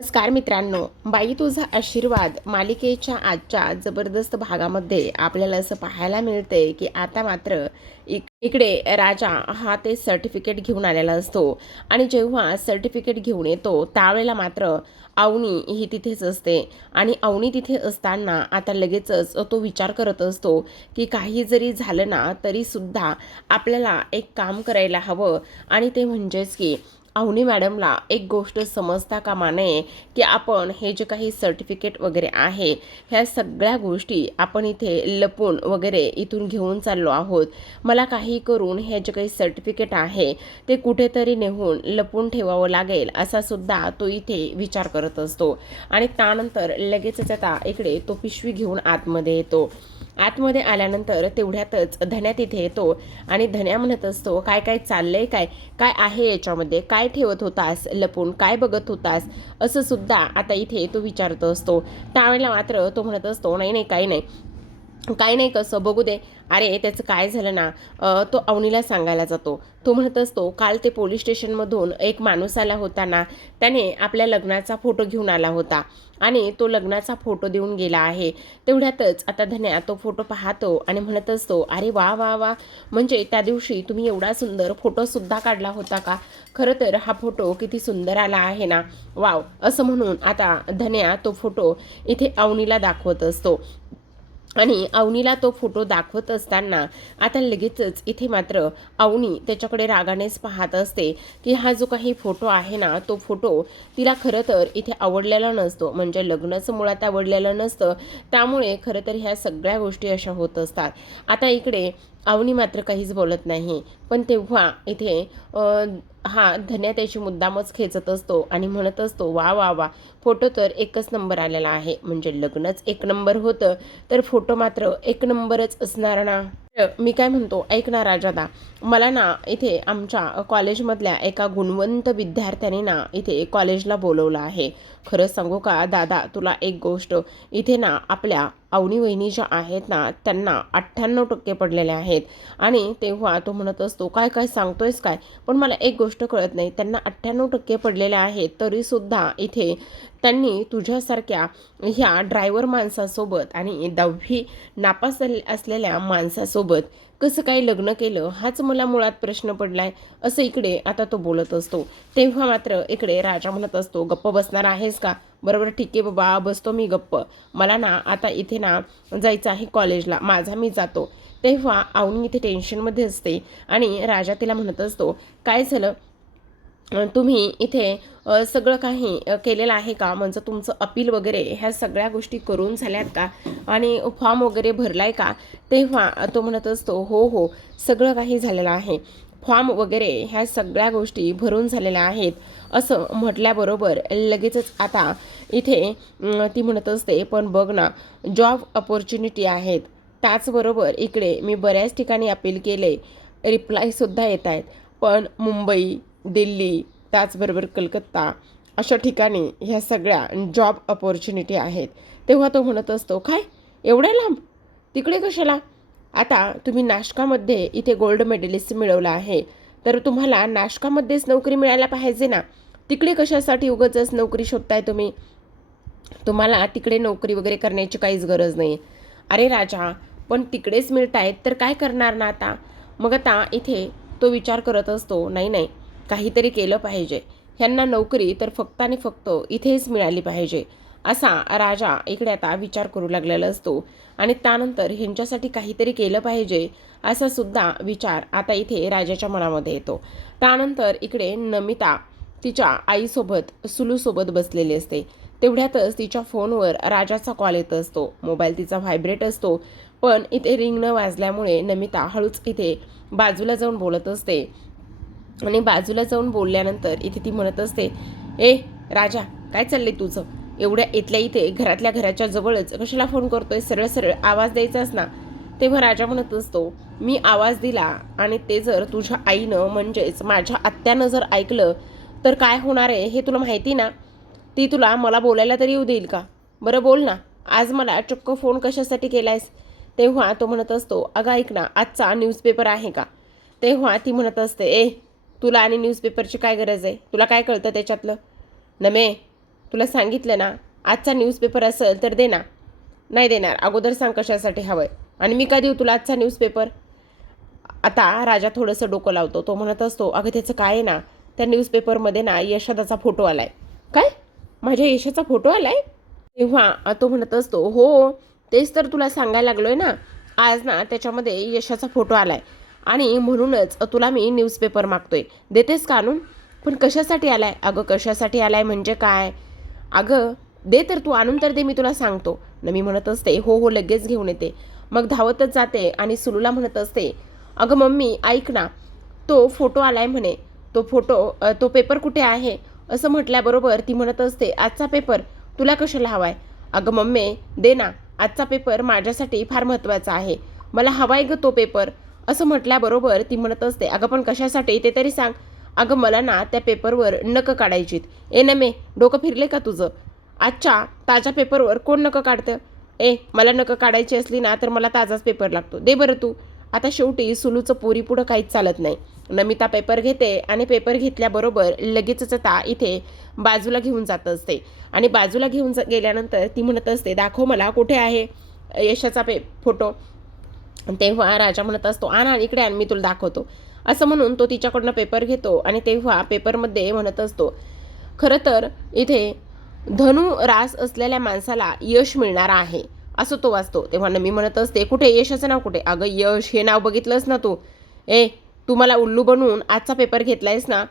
नमस्कार मित्रांनो, बाई तुझा आशीर्वाद मालिकेच्या आजच्या जबरदस्त भागामध्ये आपल्याला असं पाहायला मिळते की आता मात्र इकडे राजा हा ते सर्टिफिकेट घेऊन आलेला असतो आणि जेव्हा सर्टिफिकेट घेऊन येतो त्यावेळेला मात्र अवनी ही तिथेच असते आणि अवनी तिथे असताना आता लगेचच तो विचार करत असतो की काही जरी झालं ना तरी सुद्धा आपल्याला एक काम करायला हवं आणि ते म्हणजेच की अवनी मॅडमला एक गोष्ट समजता कामा नये की आपण हे जे काही सर्टिफिकेट वगैरे आहे ह्या सगळ्या गोष्टी आपण इथे लपून वगैरे इथून घेऊन चाललो आहोत. मला काही करून हे जे काही सर्टिफिकेट आहे ते कुठेतरी नेऊन लपून ठेवावं लागेल असा सुद्धा तो इथे विचार करत असतो आणि त्यानंतर लगेचच आता इकडे तो पिशवी घेऊन आतमध्ये येतो. आतमध्ये आल्यानंतर तेवढ्यातच धन्या तिथे येतो आणि धन्या म्हणत असतो, काय काय चाललंय, काय काय आहे याच्यामध्ये, काय ठेवत होतास लपून, काय बघत होतास, असं सुद्धा आता इथे तो विचारत असतो. त्यावेळेला मात्र तो म्हणत असतो, नाही नाही काही नाही, काय नाही, कसं बघू दे. अरे त्याचं काय झालं ना, तो अवनीला सांगायला जातो. तो म्हणत असतो, काल ते पोलीस स्टेशनमधून एक माणूस आला होता ना, त्याने आपल्या लग्नाचा फोटो घेऊन आला होता आणि तो लग्नाचा फोटो देऊन गेला आहे. तेवढ्यातच आता धन्या तो फोटो पाहतो आणि म्हणत असतो, अरे वा वा वा, म्हणजे त्या दिवशी तुम्ही एवढा सुंदर फोटोसुद्धा काढला होता का? खरं तर हा फोटो किती सुंदर आला आहे ना, वाव, असं म्हणून आता धन्या तो फोटो इथे अवनीला दाखवत असतो आणि अवनीला तो फोटो दाखवत असताना आता लगेचच इथे मात्र अवनी त्याच्याकडे रागानेच पाहत असते की हा जो काही फोटो आहे ना, तो फोटो तिला खरं तर इथे आवडलेला नसतो, म्हणजे लग्नाचं मुळात आवडलेलं नसतं. त्यामुळे खरं तर ह्या सगळ्या गोष्टी अशा होत असतात. आता इकडे अवनी मात्र काहीच बोलत नाही, पण तेव्हा इथे हा धन्या त्याची मुद्दामच खेचत असतो आणि म्हणत असतो, वा वा वा, फोटो तर एकच नंबर आलेला आहे, म्हणजे लग्नच एक नंबर होतं तर फोटो मात्र एक नंबरच असणार ना. मी काय म्हणतो, ऐक ना राजादा, मला ना इथे आमच्या कॉलेजमधल्या एका गुणवंत विद्यार्थ्याने ना इथे कॉलेजला बोलवलं आहे. खरं सांगू का दादा, तुला एक गोष्ट, इथे ना आपल्या अवनी वहिनी ज्या आहेत ना त्यांना 98% पडलेले आहेत. आणि तेव्हा तो म्हणत असतो, काय काय सांगतोयस काय, पण मला एक गोष्ट कळत नाही, त्यांना 98% पडलेले आहेत तरीसुद्धा इथे त्यांनी तुझ्यासारख्या ह्या ड्रायव्हर माणसासोबत आणि 10वी नापास असलेल्या माणसासोबत कसं काय लग्न केलं, हाच मला मुळात प्रश्न पडलाय, असं इकडे आता तो बोलत असतो. तेव्हा मात्र इकडे राजा म्हणत असतो, गप्प बसणार आहेस का? बरोबर, ठीक आहे बाबा, बसतो मी गप्प. मला ना आता इथे ना जायचं आहे कॉलेजला, माझा मी जातो. तेव्हा अवनी इथे टेन्शनमध्ये असते आणि राजा तिला म्हणत असतो, काय झालं, तुम्ही इथे सगळं काही केलेलं आहे का, म्हणजे तुमचं अपील वगैरे ह्या सगळ्या गोष्टी करून झाल्यात का आणि फॉर्म वगैरे भरलाय का? तेव्हा तो म्हणत असतो, हो हो, सगळं काही झालेलं आहे, फॉर्म वगैरे ह्या सगळ्या गोष्टी भरून झालेल्या आहेत, असं म्हटल्याबरोबर लगेचच आता इथे ती म्हणत असते, पण बघ ना, जॉब अपॉर्च्युनिटी आहेत, त्याचबरोबर इकडे मी बऱ्याच ठिकाणी अपील केले, रिप्लायसुद्धा येत आहेत, पण मुंबई, दिल्ली, त्याचबरोबर कलकत्ता अशा ठिकाणी ह्या सगळ्या जॉब अपॉर्च्युनिटी आहेत. तेव्हा तो म्हणत असतो, काय एवढ्या लांब, तिकडे कशाला? आता तुम्ही नाशकामध्ये इथे गोल्ड मेडलिस्ट मिळवला आहे, तर तुम्हाला नाशकामध्येच नोकरी मिळायला पाहिजे ना, तिकडे कशासाठी उगाचच नोकरी शोधताय तुम्ही? तुम्हाला तिकडे नोकरी वगैरे करण्याची काहीच गरज नाही. अरे राजा, पण तिकडेच मिळत आहेत तर काय करणार ना आता? मग आता इथे तो विचार करत असतो, नाही नाही, काहीतरी केलं पाहिजे, ह्यांना नोकरी तर फक्त आणि फक्त इथेच मिळाली पाहिजे, असा राजा इकडे आता विचार करू लागलेला असतो आणि त्यानंतर ह्यांच्यासाठी काहीतरी केलं पाहिजे असा सुद्धा विचार आता इथे राजाच्या मनामध्ये येतो. त्यानंतर इकडे नमिता तिच्या आईसोबत सुलूसोबत बसलेली असते. तेवढ्यातच तिच्या फोनवर राजाचा कॉल येत असतो. मोबाईल तिचा व्हायब्रेट असतो, पण इथे रिंग न वाजल्यामुळे नमिता हळूच इथे बाजूला जाऊन बोलत असते आणि बाजूला जाऊन बोलल्यानंतर इथे ती म्हणत असते, ए राजा, काय चाललंय तुझं? एवढ्या इथल्या इथे घरातल्या घराच्या जवळच कशाला फोन करतोय? सरळ सरळ आवाज द्यायचाच ना. तेव्हा राजा म्हणत असतो, मी आवाज दिला आणि ते जर तुझ्या आईनं म्हणजेच माझ्या आत्यानं जर ऐकलं तर काय होणार आहे हे तुला माहिती ना? ती तुला मला बोलायला तरी येऊ देईल का? बरं बोल ना, आज मला चक्क फोन कशासाठी केलायस? तेव्हा तो म्हणत असतो, अगं ऐक ना, आजचा न्यूजपेपर आहे का? तेव्हा ती म्हणत असते, ए तुला आणि न्यूजपेपरची काय गरज आहे? तुला काय कळतं त्याच्यातलं? नमे, तुला सांगितलं ना, आजचा न्यूजपेपर असेल तर दे ना. नाही देणार, अगोदर सांग कशासाठी हवं आहे. आणि मी का देऊ तुला आजचा न्यूजपेपर? आता राजा थोडंसं डोकं लावतो. तो म्हणत असतो, अगं त्याचं काय आहे ना, त्या न्यूजपेपरमध्ये ना यशोदाचा फोटो आलाय. काय? माझ्या यशाचा फोटो आलाय? तेव्हा तो म्हणत असतो, हो तेच तर तुला सांगायला लागलोय ना, आज ना त्याच्यामध्ये यशाचा फोटो आलाय आणि म्हणूनच तुला मी न्यूजपेपर मागतोय, देतेस का आणून? पण कशासाठी आलाय? अगं कशासाठी आलाय म्हणजे काय? अगं दे तर, तू आणून तर दे, मी तुला सांगतो ना. मी म्हणत असते, हो हो लगेच घेऊन येते. मग धावतच जाते आणि सुलूला म्हणत असते, अगं मम्मी ऐक ना, तो फोटो आलाय म्हणे. तो पेपर कुठे आहे असं म्हटल्याबरोबर ती म्हणत असते, आजचा पेपर तुला कशाला हवाय? अगं मम्मी दे ना, आजचा पेपर माझ्यासाठी फार महत्त्वाचा आहे, मला हवाय ग तो पेपर असं म्हटल्याबरोबर ती म्हणत असते, अगं पण कशासाठी ते तरी सांग. अगं मला ना त्या पेपरवर नकं काढायचीत. ए नमे, डोकं फिरले का तुझं? आजच्या ताज्या पेपरवर कोण नकं काढतं? मला नकं काढायची असली ना तर मला ताजाच पेपर लागतो, दे बरं तू. आता शेवटी सुलूचं पोरी पुढं काहीच चालत नाही. नमिता पेपर घेते आणि पेपर घेतल्याबरोबर लगेचच आता इथे बाजूला घेऊन जात असते. आणि बाजूला घेऊन गेल्यानंतर ती म्हणत असते, दाखव मला कुठे आहे यशाचा फोटो. तेव्हा राजा म्हणत असतो, आण इकडे आण, मी तुला दाखवतो. असं म्हणून तो तिच्याकडनं पेपर घेतो आणि तेव्हा पेपरमध्ये म्हणत असतो, खरं तर इथे धनु रास असलेल्या माणसाला यश मिळणार आहे असं तो वाचतो. तेव्हा नमी म्हणत असते, कुठे यशाचं नाव कुठे? अगं यश हे नाव बघितलंस ना तू? तू मला उल्लू बनवून आजचा पेपर घेतलायस ना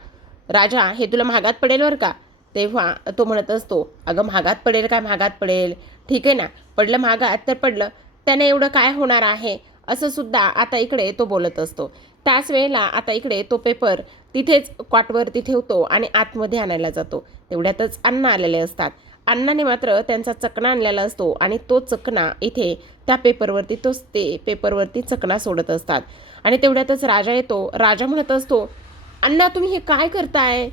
राजा, हे तुला महागात पडेल बरं का. तेव्हा तो म्हणत असतो, अगं महागात पडेल काय महागात पडेल, ठीक आहे ना, पडलं महागात तर पडलं, त्याने एवढं काय होणार आहे असं सुद्धा आता इकडे तो बोलत असतो. त्याच वेळेला आता इकडे तो पेपर तिथेच कॉटवरती ठेवतो आणि आतमध्ये आणायला जातो. तेवढ्यातच अण्णा आलेले असतात. अण्णाने मात्र त्यांचा चकना आणलेला असतो आणि तो चकना इथे त्या पेपरवरती चकना सोडत असतात. आणि तेवढ्यातच राजा येतो. राजा म्हणत असतो, अण्णा तुम्ही हे काय करताय?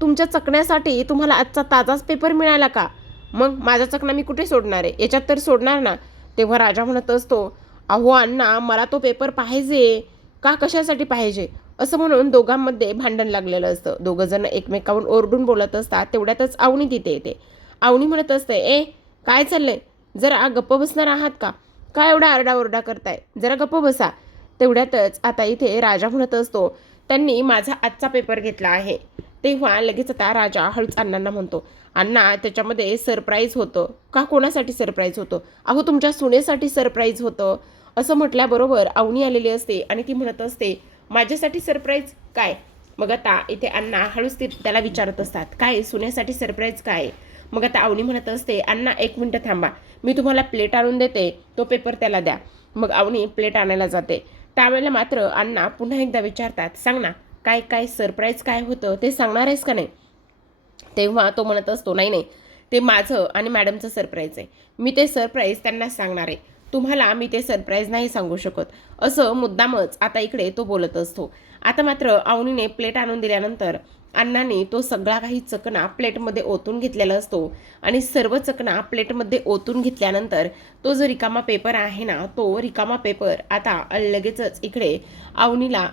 तुमच्या चकण्यासाठी तुम्हाला आजचा ताजाच पेपर मिळाला का? मग माझा चकना मी कुठे सोडणार आहे? याच्यात तर सोडणार ना. तेव्हा राजा म्हणत असतो, अहो अण्णा मला तो पेपर पाहिजे. का कशासाठी पाहिजे असं म्हणून दोघांमध्ये भांडण लागलेलं असतं. दोघं जण एकमेकावर ओरडून बोलत असतात. तेवढ्यातच अवनी तिथे येते. अवनी म्हणत असते, काय चाललंय, जरा गप्प बसणार आहात का? काय एवढा आरडाओरडा करताय, जरा गप्प बसा. तेवढ्यातच आता इथे राजा म्हणत असतो, त्यांनी माझा आजचा पेपर घेतला आहे. तेव्हा लगेच आता राजा हळूच अण्णांना म्हणतो, अण्णा त्याच्यामध्ये सरप्राईज होतं का? कोणासाठी सरप्राईज होतं? अहो तुमच्या सुनेसाठी सरप्राईज होतं असं म्हटल्याबरोबर अवनी आलेली असते आणि ती म्हणत असते, माझ्यासाठी सरप्राईज काय? मग आता इथे अण्णा हळूच त्याला विचारत असतात, काय सुनेसाठी सरप्राईज काय? मग आता अवनी म्हणत असते, अण्णा 1 मिनिट थांबा, मी तुम्हाला प्लेट आणून देते, तो पेपर त्याला द्या. मग अवनी प्लेट आणायला जाते. त्यावेळेला मात्र अण्णा पुन्हा एकदा विचारतात, सांग ना काय काय सरप्राईज काय होतं ते सांगणार आहेस का नाही? तेव्हा तो म्हणत असतो, नाही नाही, ते माझं आणि मॅडमचं सरप्राईज आहे, मी ते सरप्राईज त्यांना सांगणार आहे, तुम्हाला मी ते सरप्राईज नाही सांगू शकत असं मुद्दामच आता इकडे तो बोलत असतो. आता मात्र अवनीने प्लेट आणून दिल्यानंतर अण्णांनी तो सगळा काही चकना प्लेटमध्ये ओतून घेतलेला असतो आणि सर्व चकना प्लेटमध्ये ओतून घेतल्यानंतर तो जो रिकामा पेपर आहे ना, तो रिकामा पेपर आता लगेचच इकडे अवनीला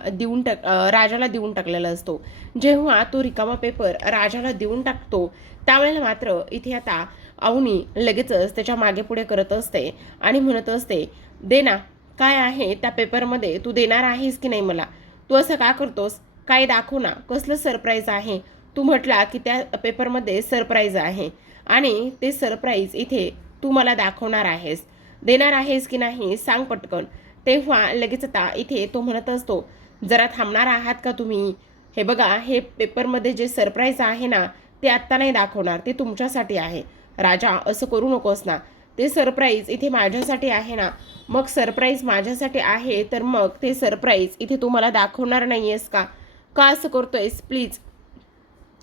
राजाला देऊन टाकलेला असतो. जेव्हा तो रिकामा पेपर राजाला देऊन टाकतो त्यावेळेला मात्र इथे आता अवनी लगेचच त्याच्या मागे पुढे करत असते आणि म्हणत असते, दे ना, काय आहे त्या पेपरमध्ये, तू देणार आहेस की नाही मला? तू असं का करतोस? काय दाखव ना, कसलं सरप्राईज आहे? तू म्हटला की त्या पेपरमध्ये सरप्राईज आहे आणि ते सरप्राईज इथे तू मला दाखवणार आहेस, देणार आहेस की नाही सांग पटकन. तेव्हा लगेच आता इथे तो म्हणत असतो, जरा थांबणार आहात का तुम्ही? हे बघा, हे पेपरमध्ये जे सरप्राईज आहे ना ते आत्ता नाही दाखवणार, ते तुमच्यासाठी आहे. राजा असं करू नकोस ना, ते सरप्राईज इथे माझ्यासाठी आहे ना. मग सरप्राईज माझ्यासाठी आहे तर मग ते सरप्राईज इथे तू मला दाखवणार नाही आहेस का? का असं करतोयस? प्लीज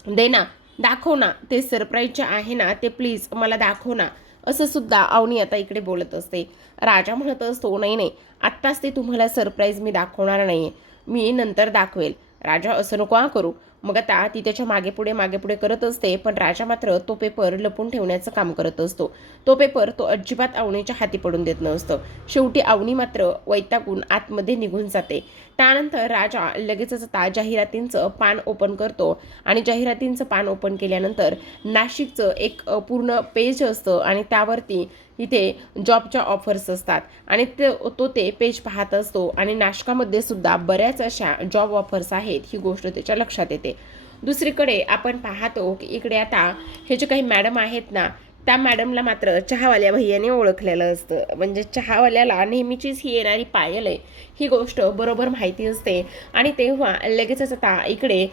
दे ना, दाखव ना, ते सरप्राईज जे आहे ना ते प्लीज मला दाखव ना असं सुद्धा अवनी आता इकडे बोलत असते. राजा म्हणत असतो, नाही नाही, आत्ताच ते तुम्हाला सरप्राईज मी दाखवणार नाही आहे, मी नंतर दाखवेल. राजा असं नको करू. मग आता ती त्याच्या मागे पुढे करत असते पण राजा मात्र तो पेपर लपून ठेवण्याचं काम करत असतो. तो पेपर तो अजिबात अवनीच्या हाती पडून देत नसतं. शेवटी अवनी मात्र वैतागून आतमध्ये निघून जाते. त्यानंतर राजा लगेचच आता जाहिरातींचं पान ओपन करतो आणि जाहिरातींचं पान ओपन केल्यानंतर नाशिकचं एक पूर्ण पेज असतं आणि त्यावरती इथे जॉबच्या ऑफर्स असतात आणि ते पेज पाहत असतो आणि नाशकामध्ये सुद्धा बऱ्याच अशा जॉब ऑफर्स आहेत ही गोष्ट त्याच्या लक्षात येते. दुसरीकडे आपण पाहतो की इकडे आता हे जे काही मॅडम आहेत ना, त्या मॅडमला मात्र चहावाल्या भैयाने ओळखलेलं असतं. म्हणजे चहावाल्याला नेहमीचीच ही येणारी पायल आहे ही गोष्ट बरोबर माहिती असते आणि तेव्हा लगेचच आता इकडे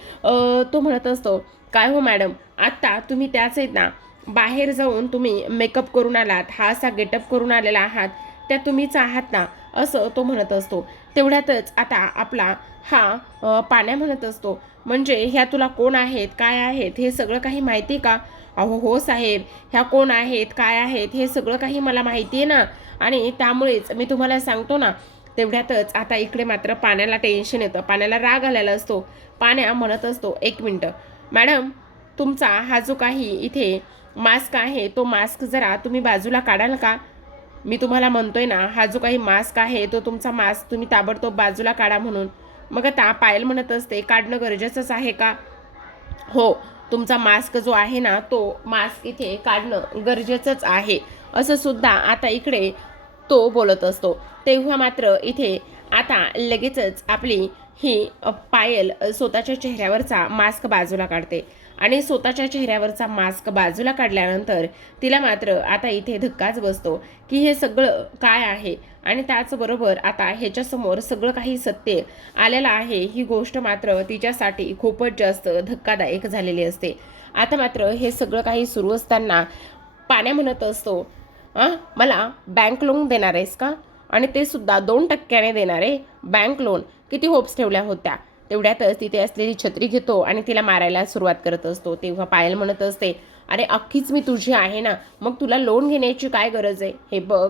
तो म्हणत असतो, काय हो मॅडम, आत्ता तुम्ही त्याच आहेत ना, बाहेर जाऊन तुम्ही मेकअप करून आलात, हा असा गेटअप करून आलेला आहात, त्या तुम्हीच आहात ना, असं तो म्हणत असतो. तेवढ्यातच आता आपला हा पाण्या म्हणत असतो, म्हणजे ह्या तुला कोण आहेत, काय आहेत, हे सगळं काही माहिती का? अहो हो साहेब, ह्या कोण आहेत, काय आहेत, हे सगळं काही मला माहिती आहे ना, आणि त्यामुळेच मी तुम्हाला सांगतो ना. तेवढ्यातच आता इकडे मात्र पाण्याला टेन्शन येतं, पाण्याला राग आलेला असतो. पाण्या म्हणत असतो, एक मिनटं मॅडम, तुमचा हा जो काही इथे मास्क आहे तो मास्क जरा तुम्ही बाजूला काढाल का? मी तुम्हाला म्हणतोय ना, हा जो काही मास्क आहे तो तुमचा मास्क तुम्ही ताबडतोब बाजूला काढा म्हणून. मग आता पायल म्हणत असते, काढणं गरजेचंच आहे का? हो, तुमचा मास्क जो आहे ना, तो मास्क इथे काढणं गरजेचंच आहे, असं सुद्धा आता इकडे तो बोलत असतो. तेव्हा मात्र इथे आता लगेचच आपली ही पायल स्वतःच्या चेहऱ्यावरचा मास्क बाजूला काढते आणि स्वतःच्या चेहऱ्यावरचा मास्क बाजूला काढल्यानंतर तिला मात्र आता इथे धक्काच बसतो की हे सगळं काय आहे आणि त्याचबरोबर आता ह्याच्यासमोर सगळं काही सत्य आलेलं आहे ही गोष्ट मात्र तिच्यासाठी खूपच जास्त धक्कादायक झालेली असते. आता मात्र हे सगळं काही सुरू असताना पाण्या म्हणत असतो, मला बँक लोन देणार आहेस का? आणि ते सुद्धा 2% देणार आहे बँक लोन. किती होप्स ठेवल्या होत्या? तेवढ्यातच तिथे असलेली छत्री घेतो आणि तिला मारायला सुरुवात करत असतो. तेव्हा पायल म्हणत असते, अरे अख्खीच मी तुझी आहे ना, मग तुला लोन घेण्याची काय गरज आहे? हे बघ,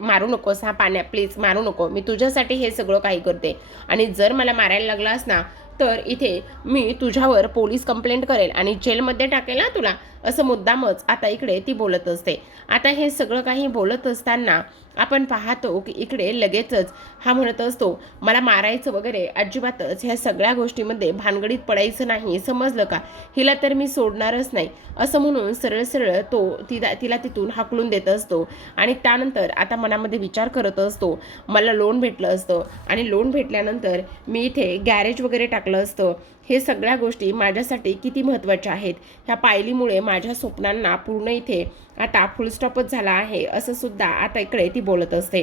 मारू नकोस हा पाण्या, प्लीज मारू नको. मी तुझ्यासाठी हे सगळं काही करते आणि जर मला मारायला लागलास ना, तर इथे मी तुझ्यावर पोलीस कंप्लेंट करेल आणि जेलमध्ये टाकेल ना तुला, असं मुद्दामच आता इकडे ती बोलत असते. आता हे सगळं काही बोलत असताना आपण पाहतो की इकडे लगेचच हा म्हणत असतो, मला मारायचं वगैरे अजिबातच ह्या सगळ्या गोष्टीमध्ये भानगडीत पडायचं नाही, समजलं का? हिला तर मी सोडणारच नाही, असं म्हणून सरळ सरळ तो तिला तिथून हाकलून देत असतो. आणि त्यानंतर आता मनामध्ये विचार करत असतो, मला लोन भेटलं असतं आणि लोन भेटल्यानंतर मी इथे गॅरेज वगैरे टाकलं असतं. हे सगळ्या गोष्टी माझ्यासाठी किती महत्त्वाच्या आहेत. ह्या पायलीमुळे माझ्या स्वप्नांना पूर्ण इथे आता फुलस्टॉपच झाला आहे, असं सुद्धा आता इकडे ती बोलत असते.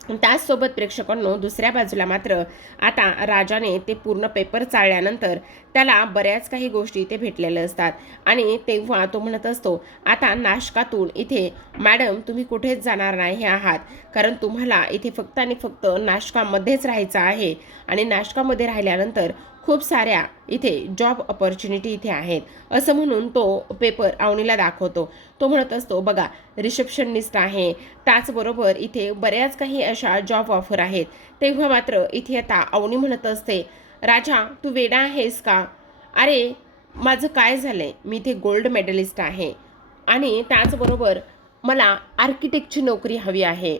त्याचसोबत प्रेक्षकांनो, दुसऱ्या बाजूला मात्र आता राजाने ते पूर्ण पेपर चाळल्यानंतर त्याला बऱ्याच काही गोष्टी इथे भेटलेल्या असतात आणि तेव्हा तो म्हणत असतो, आता नाशकातून इथे मॅडम तुम्ही कुठेच जाणार नाही आहात, कारण तुम्हाला इथे फक्त आणि फक्त नाशकामध्येच राहायचं आहे आणि नाशकामध्ये राहिल्यानंतर खूप साऱ्या इथे जॉब ऑपॉर्च्युनिटी इथे आहेत, असं म्हणून तो पेपर अवनीला दाखवतो. तो म्हणत असतो, बघा रिसेप्शनिस्ट आहे, त्याचबरोबर इथे बऱ्याच काही अशा जॉब ऑफर आहेत. तेव्हा मात्र इथे आता अवनी म्हणत असते, राजा तू वेडा आहेस का? अरे माझं काय झालंय, मी इथे गोल्ड मेडलिस्ट आहे आणि त्याचबरोबर मला आर्किटेक्टची नोकरी हवी आहे.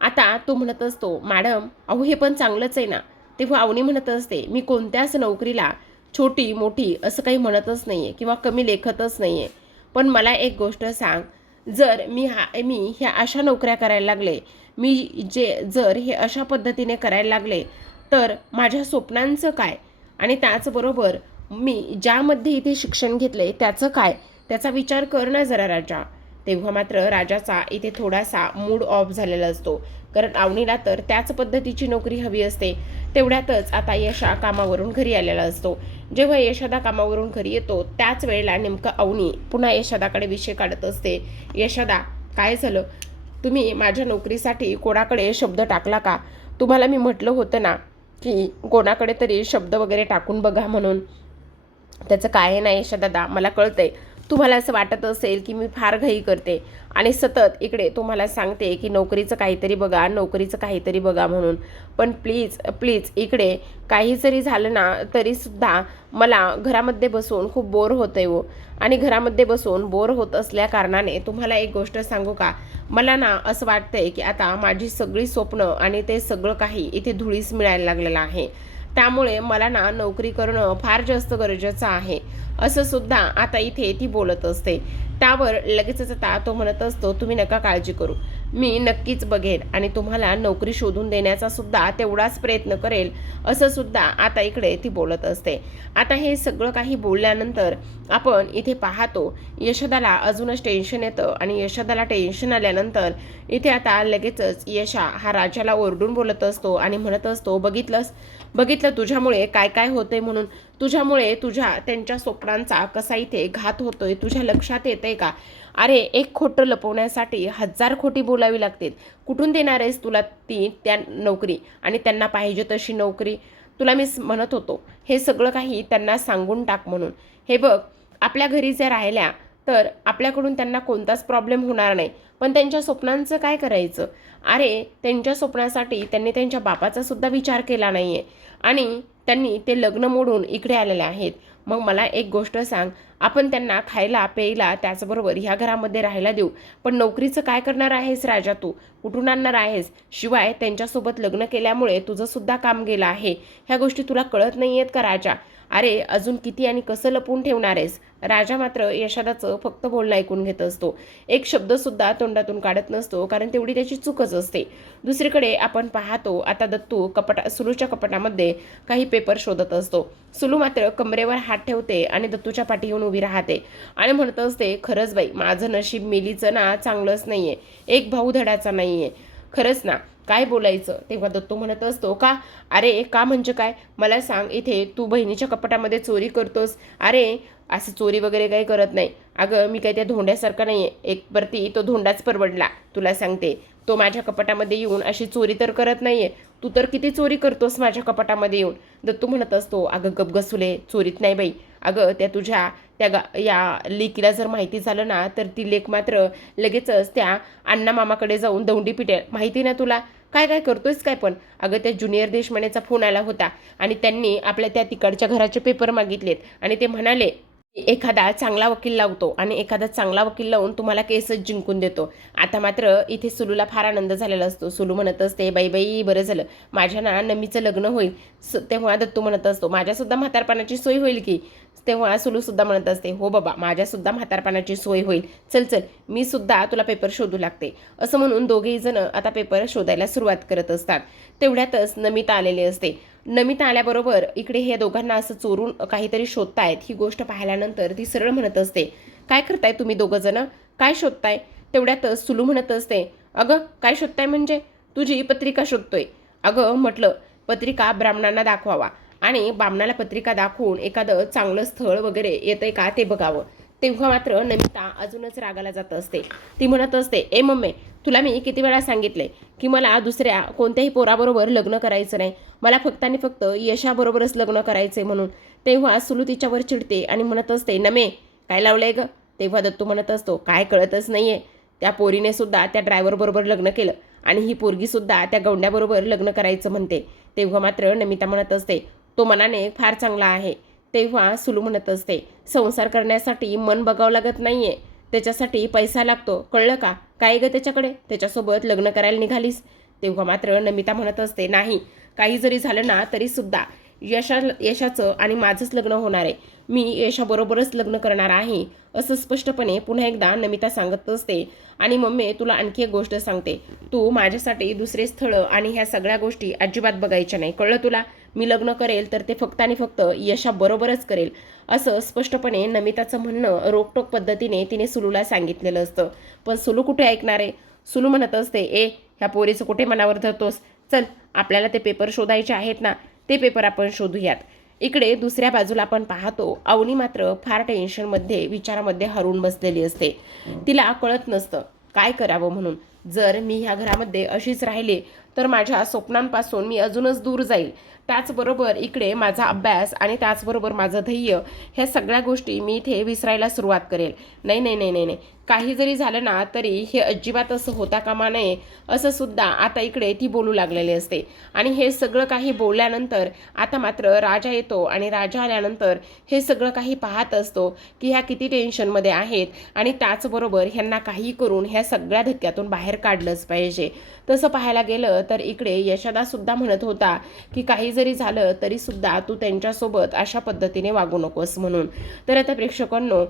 आता तो म्हणत असतो, मॅडम अहो हे पण चांगलंच आहे ना. तेव्हा अवनी म्हणत असते, मी कोणत्याच नोकरीला छोटी मोठी असं काही म्हणतच नाहीये किंवा कमी लेखतच नाहीये, पण मला एक गोष्ट सांग, जर मी ह्या अशा नोकऱ्या करायला लागले, जर हे अशा पद्धतीने करायला लागले, तर माझ्या स्वप्नांचं काय? आणि त्याचबरोबर मी ज्यामध्ये इथे शिक्षण घेतले त्याचं काय? त्याचा विचार कर ना जरा राजा. तेव्हा मात्र राजाचा इथे थोडासा मूड ऑफ झालेला असतो, कारण अवनीला तर त्याच पद्धतीची नोकरी हवी असते. तेवढ्यातच आता यशा कामावरून घरी आलेला असतो. जेव्हा यशोदा कामावरून घरी येतो त्याच वेळेला नेमकं अवनी पुन्हा यशोदाकडे विषय काढत असते. यशोदा, काय झालं? तुम्ही माझ्या नोकरीसाठी कोणाकडे शब्द टाकला का? तुम्हाला मी म्हटलं होतं ना की कोणाकडे तरी शब्द वगैरे टाकून बघा म्हणून. त्याचं काय नाही यशोदादा, मला कळतंय, तुम्हाला असं वाटत असेल की मी फार घाई करते आणि सतत इकडे तुम्हाला सांगते की नोकरीचं काहीतरी बघा, नोकरीचं काहीतरी बघा म्हणून. पण प्लीज प्लीज इकडे काही जरी झालं ना तरीसुद्धा मला घरामध्ये बसून खूप बोर होतं आहे हो. आणि घरामध्ये बसून बोर होत असल्या कारणाने तुम्हाला एक गोष्ट सांगू का, मला ना असं वाटतंय की आता माझी सगळी स्वप्न आणि ते सगळं काही इथे धुळीस मिळायला लागलेलं आहे. त्यामुळे मला ना नोकरी करणं फार जास्त गरजेचं आहे, असं सुद्धा आता इथे ती बोलत असते. त्यावर लगेचच आता तो म्हणत असतो, तुम्ही नका काळजी करू, मी नक्कीच बघेन आणि तुम्हाला नोकरी शोधून देण्याचा सुद्धा तेवढाच प्रयत्न करेल, असं सुद्धा आता इकडे ती बोलत असते. आता हे सगळं काही बोलल्यानंतर आपण इथे पाहतो यशोदाला अजूनच टेन्शन येतं आणि यशोदाला टेन्शन आल्यानंतर इथे आता लगेचच यशा हा राजाला ओरडून बोलत असतो आणि म्हणत असतो, बघितलं तुझ्यामुळे काय काय होतंय म्हणून, तुझ्यामुळे त्यांच्या स्वप्नांचा कसा इथे घात होतोय तुझ्या लक्षात येतंय का? अरे एक खोटं लपवण्यासाठी 1000 खोटी बोलावी लागतील. कुठून देणार आहेस तुला त्या नोकरी आणि त्यांना पाहिजे तशी नोकरी? तुला मी म्हणत होतो हे सगळं काही त्यांना सांगून टाक म्हणून. हे बघ, आपल्या घरी जर राहिल्या तर आपल्याकडून त्यांना कोणताच प्रॉब्लेम होणार नाही, पण त्यांच्या स्वप्नांचं काय करायचं? अरे त्यांच्या स्वप्नासाठी त्यांनी त्यांच्या बापाचा सुद्धा विचार केला नाहीये आणि त्यांनी ते लग्न मोडून इकडे आलेले आहेत. मग मला एक गोष्ट सांग, आपण त्यांना खायला प्यायला त्याचबरोबर ह्या घरामध्ये राहायला देऊ, पण नोकरीचं काय करणार आहेस राजा? तू कुठून आणणार आहेस? शिवाय त्यांच्यासोबत लग्न केल्यामुळे तुझं सुद्धा काम गेलं आहे. ह्या गोष्टी तुला कळत नाही आहेत का राजा? अरे अजून किती आणि कसं लपवून ठेवणार आहेस? राजा मात्र यशोदाचं फक्त बोलणं ऐकून घेत असतो, एक शब्दसुद्धा तोंडातून काढत नसतो, कारण तेवढी त्याची चूकच असते. दुसरीकडे आपण पाहतो आता दत्तू सुलूच्या कपाटामध्ये काही पेपर शोधत असतो. सुलू मात्र कमरेवर हात ठेवते आणि दत्तूच्या पाठी येऊन उभी राहते आणि म्हणत असते, खरंच बाई माझं नशीब मेलीचं ना चांगलंच नाहीये, एक भाऊ धडाचा नाहीये. खरंच ना, काय बोलायचं? तेव्हा दत्तू म्हणत असतो, का? अरे का म्हणजे काय? मला सांग, इथे तू बहिणीच्या कपाटामध्ये चोरी करतोस? अरे असं चोरी वगैरे काही करत नाही. अगं मी काही त्या धोंड्यासारखा नाही आहे. एक बरती तो धोंडाच परवडला, तुला सांगते. तो माझ्या कपाटामध्ये येऊन अशी चोरी तर करत नाही आहे. तू तर किती चोरी करतोस माझ्या कपाटामध्ये येऊन. दत्तू म्हणत असतो, अगं गपगसुले, चोरीत नाही बाई. अगं या लेकीला जर माहिती झालं ना तर ती लेक मात्र लगेचच त्या अण्णा मामाकडे जाऊन दौंडी पिटेल. माहिती ना तुला? काय काय करतोयस काय पण? अगं त्या ज्युनियर देशमानेचा फोन आला होता आणि त्यांनी आपल्या त्या तिकडच्या घराचे पेपर मागितलेत आणि ते म्हणाले एखादा चांगला वकील लावतो आणि एखादा चांगला वकील लावून तुम्हाला केसच जिंकून देतो. आता मात्र इथे सुलूला फार आनंद झालेला असतो. सुलू म्हणत असते, बाई बाई बरं झालं माझ्या ना नमीचं लग्न होईल. तेव्हा दत्तू म्हणत असतो, माझ्यासुद्धा म्हातारपणाची सोय होईल की? तेव्हा सुलूसुद्धा म्हणत असते, हो बाबा माझ्यासुद्धा म्हातारपणाची सोय होईल. चल चल मी सुद्धा तुला पेपर शोधू लागते. असं म्हणून दोघेही जण आता पेपर शोधायला सुरुवात करत असतात. तेवढ्यातच नमिता आलेली असते. नमिता आल्याबरोबर इकडे हे दोघांना असं चोरून काहीतरी शोधतायत ही गोष्ट पाहिल्यानंतर ती सरळ म्हणत असते, काय करताय तुम्ही दोघं जण? काय शोधताय? तेवढ्यातच सुलू म्हणत असते, अगं काय शोधताय म्हणजे? तुझी पत्रिका शोधतोय. अगं म्हटलं पत्रिका ब्राह्मणांना दाखवावा आणि ब्राह्मणाला पत्रिका दाखवून एखादं चांगलं स्थळ वगैरे येतंय का ते बघावं. तेव्हा मात्र नमिता अजूनच रागाला जात असते. ती म्हणत असते, ए मम्मी, तुला मी किती वेळा सांगितले की मला दुसऱ्या कोणत्याही पोराबरोबर लग्न करायचं नाही, मला फक्त आणि फक्त यशाबरोबरच लग्न करायचंय म्हणून. तेव्हा सुलू तिच्यावर चिडते आणि म्हणत असते, नमे काय लावलंय ग? तेव्हा दत्तू म्हणत असतो, काय कळतच नाहीये, त्या पोरीने सुद्धा त्या ड्रायव्हरबरोबर लग्न केलं आणि ही पोरगीसुद्धा त्या गौंड्याबरोबर लग्न करायचं म्हणते. तेव्हा मात्र नमिता म्हणत असते, तो मनाने फार चांगला आहे. तेव्हा सुलू म्हणत असते, संसार करण्यासाठी मन बघावं लागत नाहीये, त्याच्यासाठी पैसा लागतो, कळलं का? काय ग त्याच्याकडे, त्याच्यासोबत लग्न करायला निघालीस? तेव्हा मात्र नमिता म्हणत असते, नाही, काही जरी झालं ना तरीसुद्धा यशाचं आणि माझंच लग्न होणार आहे, मी यशाबरोबरच लग्न करणार आहे, असं स्पष्टपणे पुन्हा एकदा नमिता सांगत असते. आणि मम्मी तुला आणखी एक गोष्ट सांगते, तू माझ्यासाठी दुसरे स्थळं आणि ह्या सगळ्या गोष्टी अजिबात बघायच्या नाही, कळलं तुला? मी लग्न करेल तर ते फक्त आणि फक्त यशाबरोबरच करेल, असं स्पष्टपणे नमिताचं म्हणणं रोकटोक पद्धतीने तिने सुलूला सांगितलेलं असतं. पण सुलू कुठे ऐकणार आहे? सुलू म्हणत असते, ए ह्या पोरीचं कुठे मनावर धरतोस? चल आपल्याला ते पेपर शोधायचे आहेत ना, ते पेपर आपण शोधूयात. इकडे दुसऱ्या बाजूला आपण पाहतो अवनी मात्र फार टेन्शनमध्ये विचारामध्ये हरवून बसलेली असते. तिला कळत नसतं काय करावं म्हणून. जर मी ह्या घरामध्ये अशीच राहिले तर माझ्या स्वप्नांपासून मी अजूनच दूर जाईल. त्याचबरोबर इकडे माझा अभ्यास आणि त्याचबरोबर माझं ध्येय, ह्या सगळ्या गोष्टी मी इथे विसरायला सुरुवात करेल. नाही नाही नाही नाही नाही, काही जरी झालं ना तरी हे अजिबात असं होता कामा नये, असं सुद्धा आता इकडे ती बोलू लागलेली असते. आणि हे सगळं काही बोलल्यानंतर आता मात्र राजा येतो आणि राजा आल्यानंतर हे सगळं काही पाहत असतो की ह्या किती टेन्शनमध्ये आहेत आणि त्याचबरोबर ह्यांना काही करून ह्या सगळ्या धक्क्यातून बाहेर काढलंच पाहिजे. तसं पाहायला गेलं तर इकडे यशोदासुद्धा म्हणत होता की काही जरी झालं तरीसुद्धा तू त्यांच्यासोबत अशा पद्धतीने वागू नकोस म्हणून. तर आता प्रेक्षकांनो,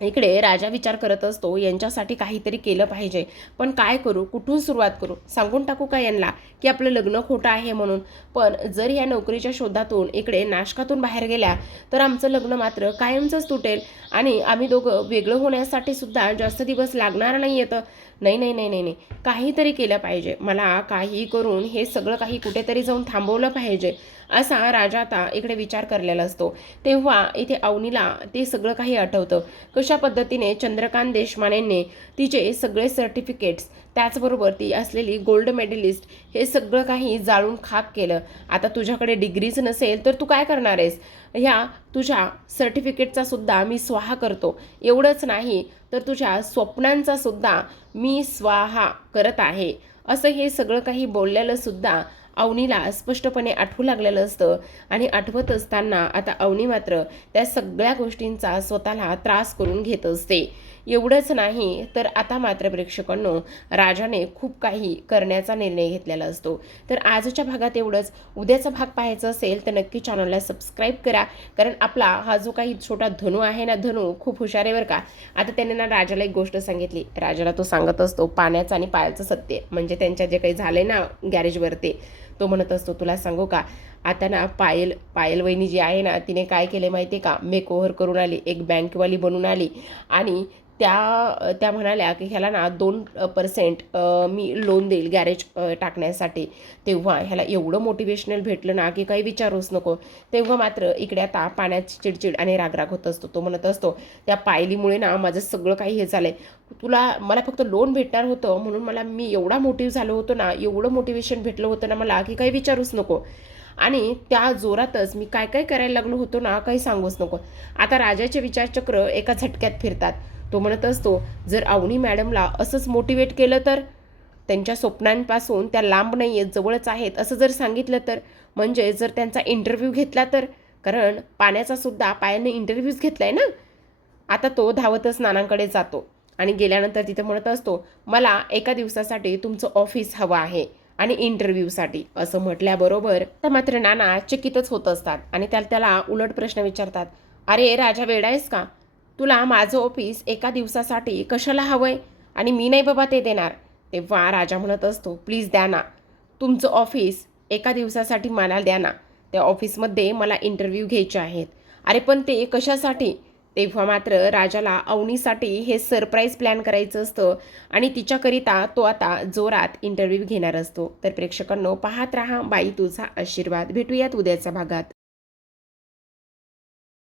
इकडे राजा विचार करत असतो यांच्यासाठी काहीतरी केलं पाहिजे, पण काय करू, कुठून सुरुवात करू, सांगून टाकू का यांना की आपलं लग्न खोटं आहे म्हणून. पण जर या नोकरीच्या शोधातून इकडे नाशकातून बाहेर गेल्या तर आमचं लग्न मात्र कायमचंच तुटेल आणि आम्ही दोघं वेगळं होण्यासाठी सुद्धा जास्त दिवस लागणार नाही येतं. नाही नाही नाही नाही नाही, काहीतरी केलं पाहिजे, मला काही करून हे सगळं काही कुठेतरी जाऊन थांबवलं पाहिजे, असा राजा आता इकडे विचार करलेला असतो. तेव्हा इथे अवनीला ते सगळं काही आठवतं, कशा पद्धतीने चंद्रकांत देशमानेंनी तिचे सगळे सर्टिफिकेट्स, त्याचबरोबर ती असलेली गोल्ड मेडलिस्ट, हे सगळं काही जाळून खाक केलं. आता तुझ्याकडे डिग्रीज नसेल तर तू काय करणार आहेस, ह्या तुझ्या सर्टिफिकेटचा सुद्धा मी स्वाहा करतो. एवढंच नाही तर तुझ्या स्वप्नांचा सुद्धा मी स्वाहा करत आहे, असं हे सगळं काही बोललेलं सुद्धा अवनीला स्पष्टपणे आठवू लागलेलं असतं. आणि आठवत असताना आता अवनी मात्र त्या सगळ्या गोष्टींचा स्वतःला त्रास करून घेत असते. एवढंच नाही तर आता मात्र प्रेक्षकांनो, राजाने खूप काही करण्याचा निर्णय घेतलेला असतो. तर आजच्या भागात एवढंच. उद्याचा भाग पाहायचा असेल तर नक्की चॅनलला सबस्क्राईब करा, कारण आपला हा जो काही छोटा धनू आहे ना, धनू खूप हुशार आहे बरं का. आता त्याने ना राजाला एक गोष्ट सांगितली. राजाला तो सांगत असतो पाण्याचं आणि पायाचं सत्य, म्हणजे त्यांच्या जे काही झालंय ना गॅरेजवर, तो म्हणत असतो तुला सांगू का, आता ना पायल वहिनी जी आहे ना, तिने काय केले माहिती आहे का, मेक ओव्हर करून आली, एक बँकवाली बनून आली आणि त्या म्हणाल्या की ह्याला ना 2% मी लोन देईल गॅरेज टाकण्यासाठी. तेव्हा ह्याला एवढं मोटिवेशनल भेटलं ना की काही विचारूच नको. तेव्हा मात्र इकडे आता पाण्याची चिडचिड आणि रागराग होत असतो. तो म्हणत असतो त्या पायलीमुळे ना माझं सगळं काही हे झालंय, मला फक्त लोन भेटणार होतं म्हणून मी एवढा मोटिव्ह झालो होतो ना, एवढं मोटिवेशन भेटलं होतं ना मला की काही विचारूच नको. आणि त्या जोरातच मी काय काय करायला लागलो होतो ना, काही सांगूच नको. आता राजाचे विचारचक्र एका झटक्यात फिरतात. तो म्हणत असतो जर अवनी मॅडमला असंच मोटिवेट केलं तर, त्यांच्या स्वप्नांपासून त्या लांब नाही आहेत, जवळच आहेत असं जर सांगितलं तर, म्हणजे जर त्यांचा इंटरव्ह्यू घेतला तर, कारण पाण्याचा सुद्धा पायाने इंटरव्ह्यूज घेतलाय ना. आता तो धावतच नानांकडे जातो आणि गेल्यानंतर तिथे म्हणत असतो मला एका दिवसासाठी तुमचं ऑफिस हवं आहे आणि इंटरव्ह्यूसाठी, असं म्हटल्याबरोबर तर मात्र नाना चकितच होत असतात आणि त्याला उलट प्रश्न विचारतात. अरे राजा, वेडा आहेस का, तुला माझं ऑफिस एका दिवसासाठी कशाला हवंय आणि मी नाही बाबा ते देणार. तेव्हा राजा म्हणत असतो प्लीज द्या ना, तुमचं ऑफिस एका दिवसासाठी मला द्या ना, त्या ऑफिसमध्ये मला इंटरव्ह्यू घ्यायचे आहेत. अरे पण ते कशासाठी. तेव्हा मात्र राजाला अवनीसाठी हे सरप्राईज प्लॅन करायचं असतं आणि तिच्याकरिता तो आता जोरात इंटरव्ह्यू घेणार असतो. तर प्रेक्षकांनो, पाहत राहा बाई तुझा आशीर्वाद. भेटूयात उद्याच्या भागात.